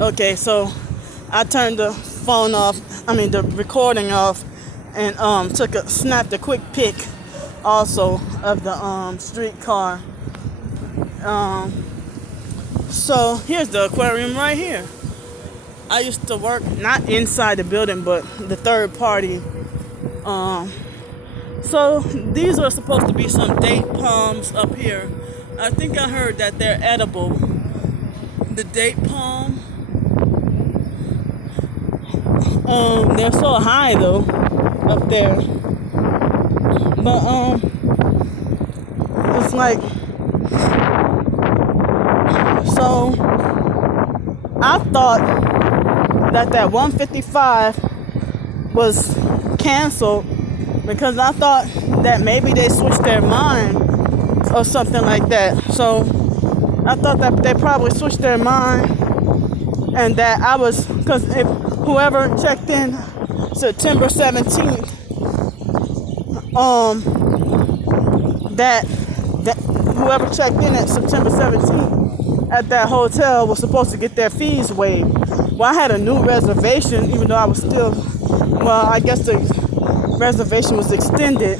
Okay, so I turned the phone off, the recording off, and snapped a quick pic also of the streetcar. So here's the aquarium right here. I used to work not inside the building, but the third party. So these are supposed to be some date palms up here. I think I heard that they're edible. The date palm. They're so high though, up there. But it's like, so I thought that 155 was canceled because I thought that maybe they switched their mind or something like that. So I thought that they probably switched their mind and that I was, because if whoever checked in September 17th, that whoever checked in at September 17th at that hotel was supposed to get their fees waived. Well, I had a new reservation, even though I was still, I guess the reservation was extended.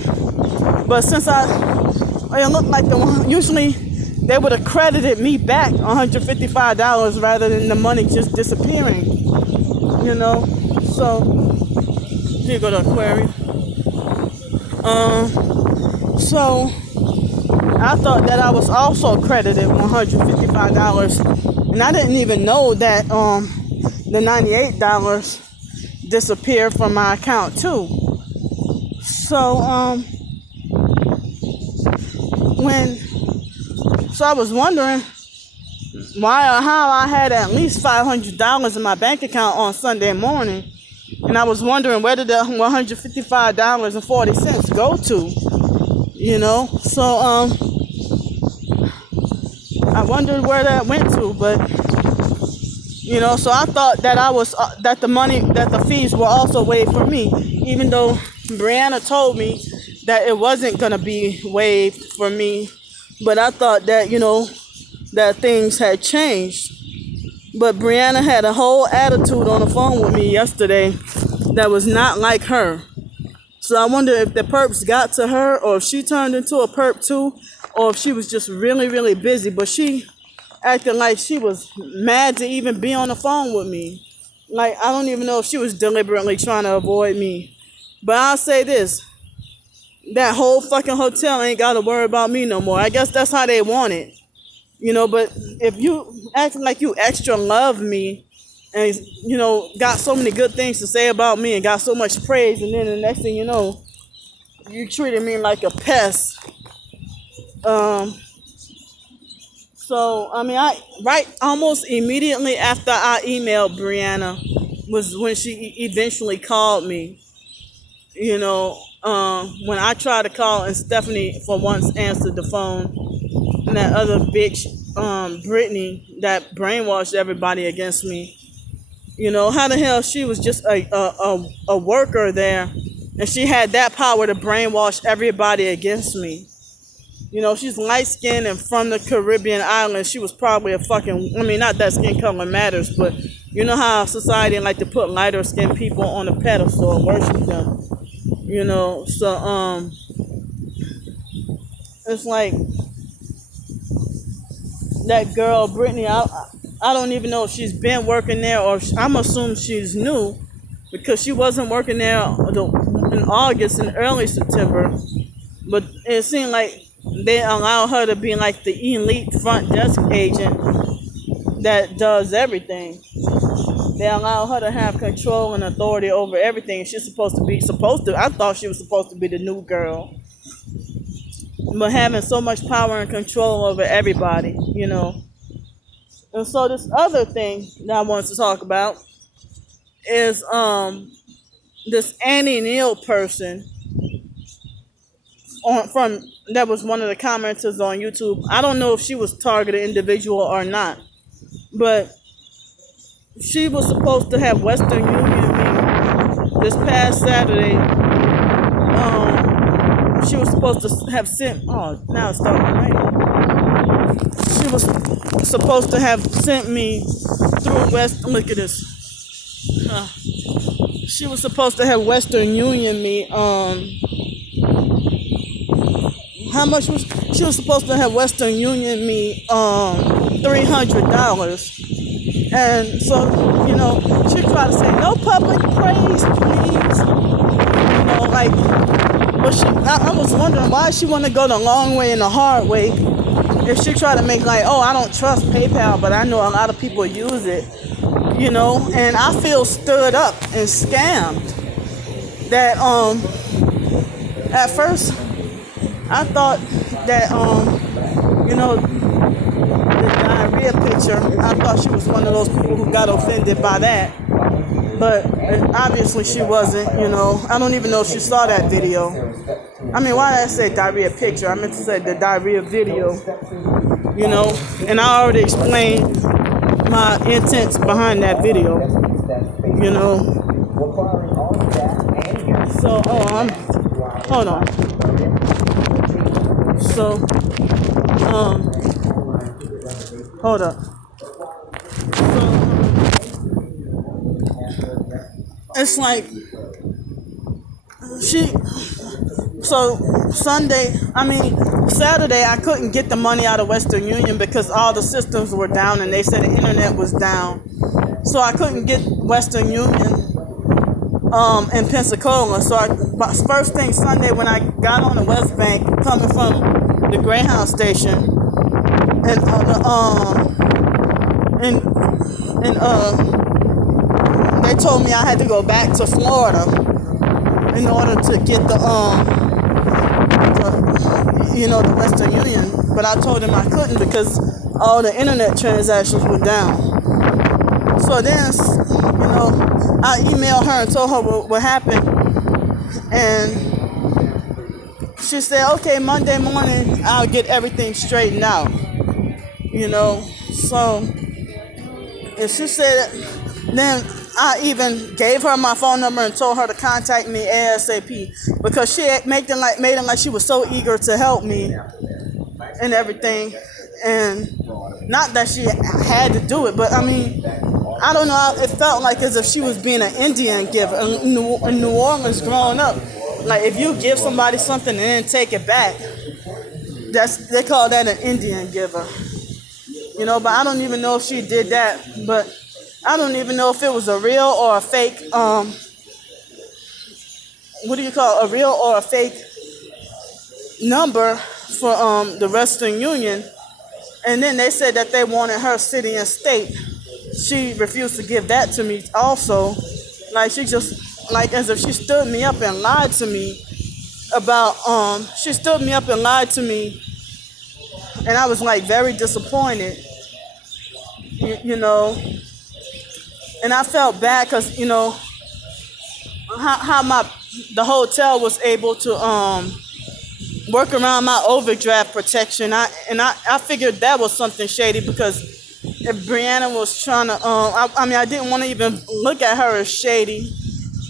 But since it looked like the one, usually they would have credited me back $155 rather than the money just disappearing, So, here you go, the aquarium. So I thought that I was also credited $155, and I didn't even know that the $98 disappeared from my account too. So so I was wondering why or how I had at least $500 in my bank account on Sunday morning, and I was wondering where did the $155.40 go to, So I wondered where that went to, but so I thought that that the fees were also waived for me, even though Brianna told me that it wasn't gonna be waived for me. But I thought that that things had changed. But Brianna had a whole attitude on the phone with me yesterday that was not like her. So I wonder if the perps got to her, or if she turned into a perp too, or if she was just really, really busy. But she acted like she was mad to even be on the phone with me. Like, I don't even know if she was deliberately trying to avoid me. But I'll say this. That whole fucking hotel ain't got to worry about me no more. I guess that's how they want it. But if you act like you extra love me and, got so many good things to say about me and got so much praise, and then the next thing you know, you treated me like a pest. So, right almost immediately after I emailed Brianna was when she eventually called me. When I tried to call and Stephanie for once answered the phone, and that other bitch, Brittany, that brainwashed everybody against me. How the hell she was just a worker there, and she had that power to brainwash everybody against me. She's light-skinned and from the Caribbean islands. She was probably not that skin color matters, but you know how society like to put lighter-skinned people on a pedestal and worship them. So it's like that girl Brittany. I don't even know if she's been working there, or I'm assuming she's new, because she wasn't working there in August and early September. But it seemed like they allow her to be like the elite front desk agent that does everything. They allow her to have control and authority over everything. She's supposed to. I thought she was supposed to be the new girl, but having so much power and control over everybody, And so this other thing that I wanted to talk about is this Annie Neal person that was one of the commenters on YouTube. I don't know if she was targeted individual or not, but she was supposed to have Western Union me this past Saturday. She was supposed to have sent. Oh, now it's starting to rain. she was supposed to have sent me through look at this. She was supposed to have Western Union me, how much was, she was supposed to have Western Union me, $300. And so, she tried to say, no public praise, please. Like, but I was wondering why she want to go the long way and the hard way. If she tried to make like, oh, I don't trust PayPal, but I know a lot of people use it, and I feel stood up and scammed. That, at first, I thought that, the diarrhea picture, I thought she was one of those people who got offended by that. But obviously she wasn't, I don't even know if she saw that video. I mean, why did I say diarrhea picture? I meant to say the diarrhea video, and I already explained my intents behind that video, So, hold on. So, hold up. It's like Saturday I couldn't get the money out of Western Union because all the systems were down and they said the internet was down. So I couldn't get Western Union in Pensacola. So first thing Sunday when I got on the West Bank coming from the Greyhound station they told me I had to go back to Florida in order to get the Western Union. But I told them I couldn't because all the internet transactions were down. So then, I emailed her and told her what happened. And she said, okay, Monday morning, I'll get everything straightened out. So, and she said, then I even gave her my phone number and told her to contact me ASAP because she had made it like she was so eager to help me and everything. And not that she had to do it, but I mean, I don't know, it felt like as if she was being an Indian giver. In New Orleans growing up, like if you give somebody something and then take it back, they call that an Indian giver. But I don't even know if she did that, but I don't even know if it was a real or a fake, a real or a fake number for the Western Union. And then they said that they wanted her city and state. She refused to give that to me also. Like she just, like as if she stood me up and lied to me about, and I was like very disappointed, And I felt bad because, how the hotel was able to work around my overdraft protection. I figured that was something shady because if Brianna was trying to, I didn't want to even look at her as shady,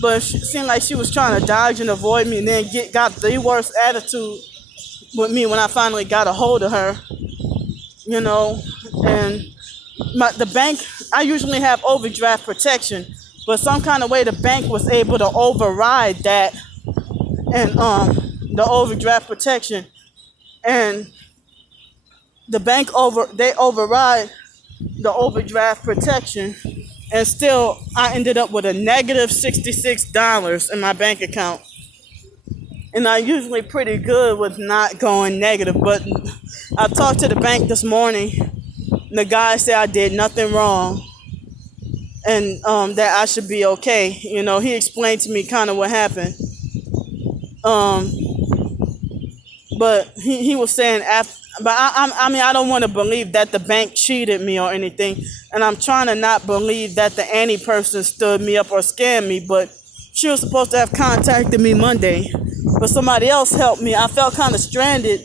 but it seemed like she was trying to dodge and avoid me and then got the worst attitude with me when I finally got a hold of her, and the bank, I usually have overdraft protection, but some kind of way the bank was able to override that and the overdraft protection, and the bank they override the overdraft protection, and still I ended up with a negative $66 in my bank account. And I'm usually pretty good with not going negative, but I talked to the bank this morning. The guy said I did nothing wrong and that I should be okay. He explained to me kind of what happened. But he was saying I don't want to believe that the bank cheated me or anything. And I'm trying to not believe that the Annie person stood me up or scammed me. But she was supposed to have contacted me Monday. But somebody else helped me. I felt kind of stranded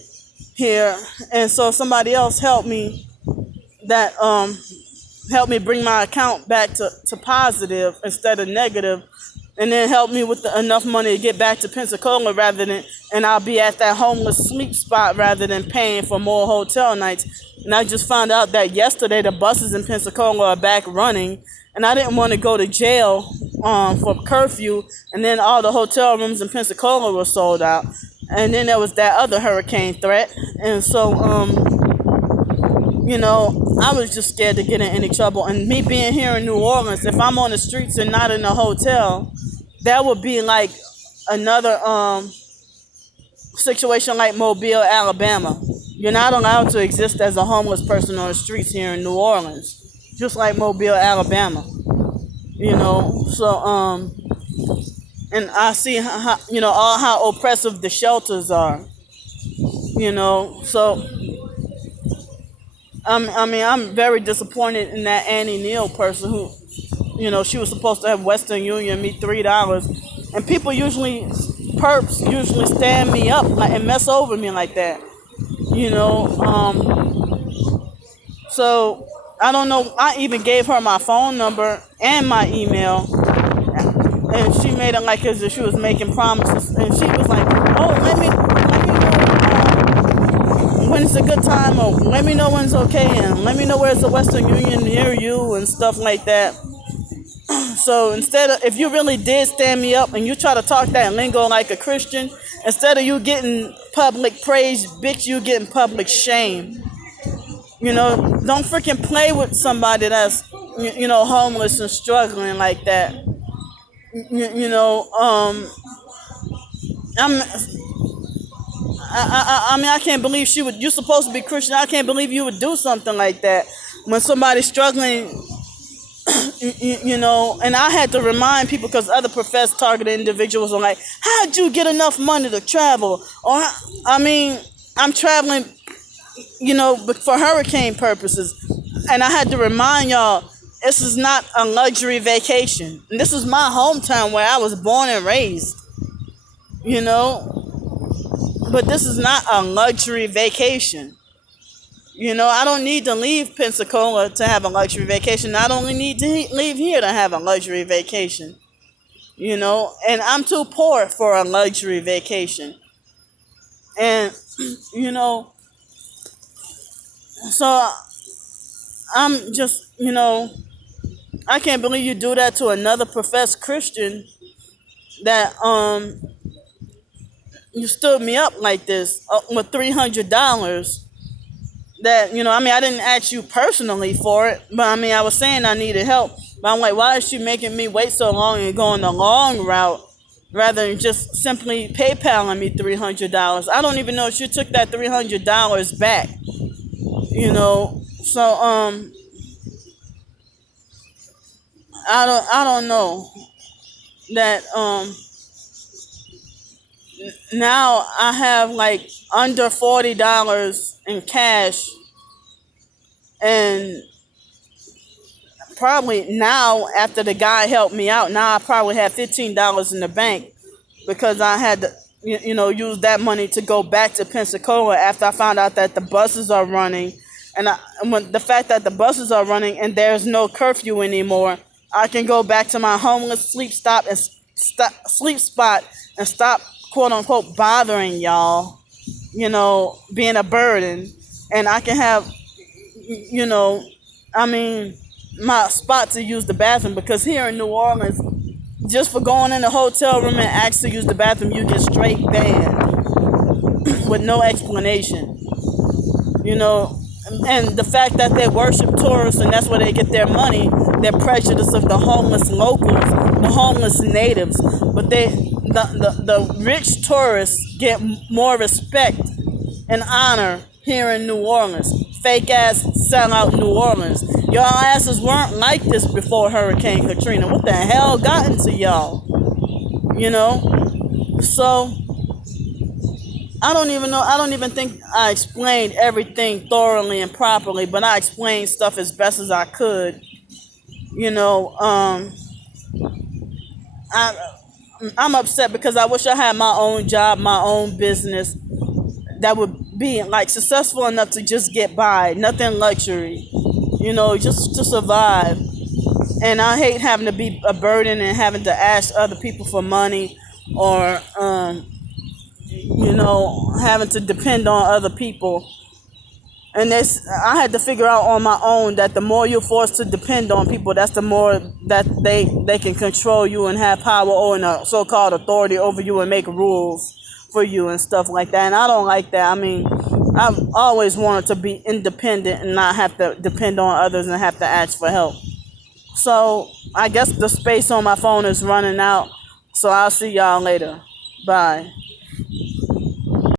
here. And so somebody else helped me that helped me bring my account back to positive instead of negative, and then help me with enough money to get back to Pensacola and I'll be at that homeless sleep spot rather than paying for more hotel nights. And I just found out that yesterday the buses in Pensacola are back running. And I didn't want to go to jail for curfew. And then all the hotel rooms in Pensacola were sold out. And then there was that other hurricane threat. And so, I was just scared to get in any trouble. And me being here in New Orleans, if I'm on the streets and not in a hotel, that would be like another situation like Mobile, Alabama. You're not allowed to exist as a homeless person on the streets here in New Orleans, just like Mobile, Alabama. And I see how oppressive the shelters are. So I'm very disappointed in that Annie Neal person who, she was supposed to have Western Union me $3, and people perps usually stand me up and mess over me like that. So I don't know. I even gave her my phone number and my email, and she made it like as if she was making promises. And she was like, "Oh, let me know when's a good time, or let me know when's okay, and let me know where's the Western Union near you and stuff like that." So instead of, if you really did stand me up and you try to talk that lingo like a Christian, instead of you getting public praise, bitch, you getting public shame. Don't freaking play with somebody that's, homeless and struggling like that. I can't believe you're supposed to be Christian. I can't believe you would do something like that when somebody's struggling. And I had to remind people because other professed targeted individuals are like, how'd you get enough money to travel? Or, I'm traveling, but for hurricane purposes. And I had to remind y'all, this is not a luxury vacation. And this is my hometown where I was born and raised, but this is not a luxury vacation. I don't need to leave Pensacola to have a luxury vacation. I don't need to leave here to have a luxury vacation. And I'm too poor for a luxury vacation. And, so I'm just, I can't believe you do that to another professed Christian that you stood me up like this with $300. That, I didn't ask you personally for it, but I was saying I needed help. But I'm like, why is she making me wait so long and going the long route rather than just simply PayPaling me $300? I don't even know if she took that $300 back, So, I don't know that, now I have like under $40 in cash, and probably now after the guy helped me out, now I probably have $15 in the bank because I had to use that money to go back to Pensacola after I found out that the buses are running. And when the fact that the buses are running and there's no curfew anymore, I can go back to my homeless sleep spot and stop, quote unquote, bothering y'all, being a burden. And I can have, my spot to use the bathroom, because here in New Orleans, just for going in a hotel room and ask to use the bathroom, you get straight banned with no explanation, And the fact that they worship tourists and that's where they get their money, their prejudice of the homeless locals, the homeless natives. But the rich tourists get more respect and honor here in New Orleans. Fake ass sellout New Orleans. Y'all asses weren't like this before Hurricane Katrina. What the hell got into y'all? So I don't even think I explained everything thoroughly and properly, but I explained stuff as best as I could. I'm upset because I wish I had my own job, my own business that would be like successful enough to just get by, nothing luxury, just to survive. And I hate having to be a burden and having to ask other people for money, or having to depend on other people. And I had to figure out on my own that the more you're forced to depend on people, that's the more that they can control you and have power or a so-called authority over you and make rules for you and stuff like that. And I don't like that. I mean, I've always wanted to be independent and not have to depend on others and have to ask for help. So I guess the space on my phone is running out. So I'll see y'all later. Bye.